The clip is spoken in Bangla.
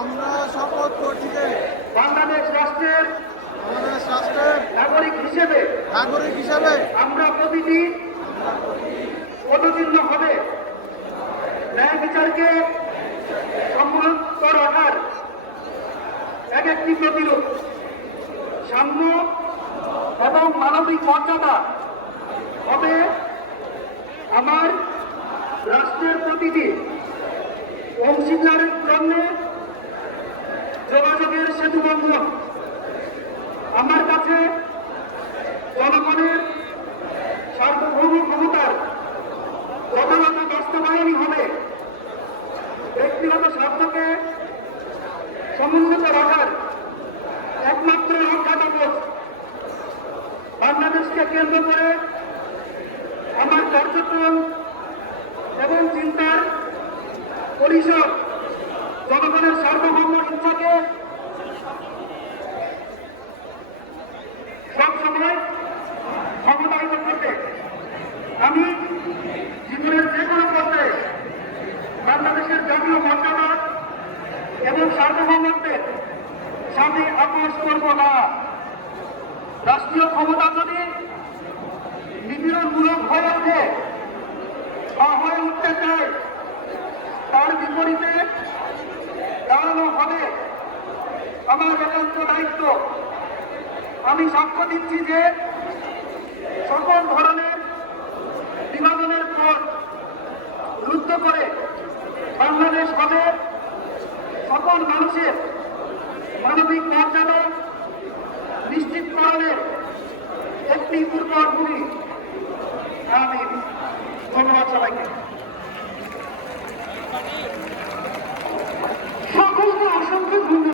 আমরা শপথ করছি যে বাংলাদেশ রাষ্ট্রের বাংলাদেশ রাষ্ট্রের নাগরিক হিসেবে নাগরিক হিসেবে আমরা প্রতিটি পদচিহ্ন হবে। ন্যায় বিচারকে সম্মুখর রাখার এক একটি প্রতিরোধ সাম্য এবং মানবিক মর্যাদা হবে আমার রাষ্ট্রের প্রতিটি অংশীদারের সমুন্নত রাখার একমাত্র রক্ষা কবচ বাংলাদেশকে কেন্দ্র করে আমার কার্যক্রম এবং চিন্তার পরিসর জনগণের সার্বভৌম ইচ্ছাকে সবসময় ক্ষমতায়িত করতে। আমি জীবনের যে কোনো পর্যায়ে বাংলাদেশের জাতীয় এবং সার্বভৌমত্বের সাথে আপোষ করব না। রাষ্ট্রীয় ক্ষমতা যদি নিপীড়নমূলক হয়ে ওঠে বা হয়ে উঠতে চায়, তার বিপরীতে দাঁড়ানো হবে। আমার একান্ত দায়িত্ব। আমি সাক্ষ্য দিচ্ছি যে সকল ধরনের বিভাজনের পর রুদ্ধ করে বাংলাদেশ হবে সকল মানুষের মানবিক মর্যাদা নিশ্চিতকরণের একটি দুর্বল ভূমি আমি ধন্যবাদ সবাইকে।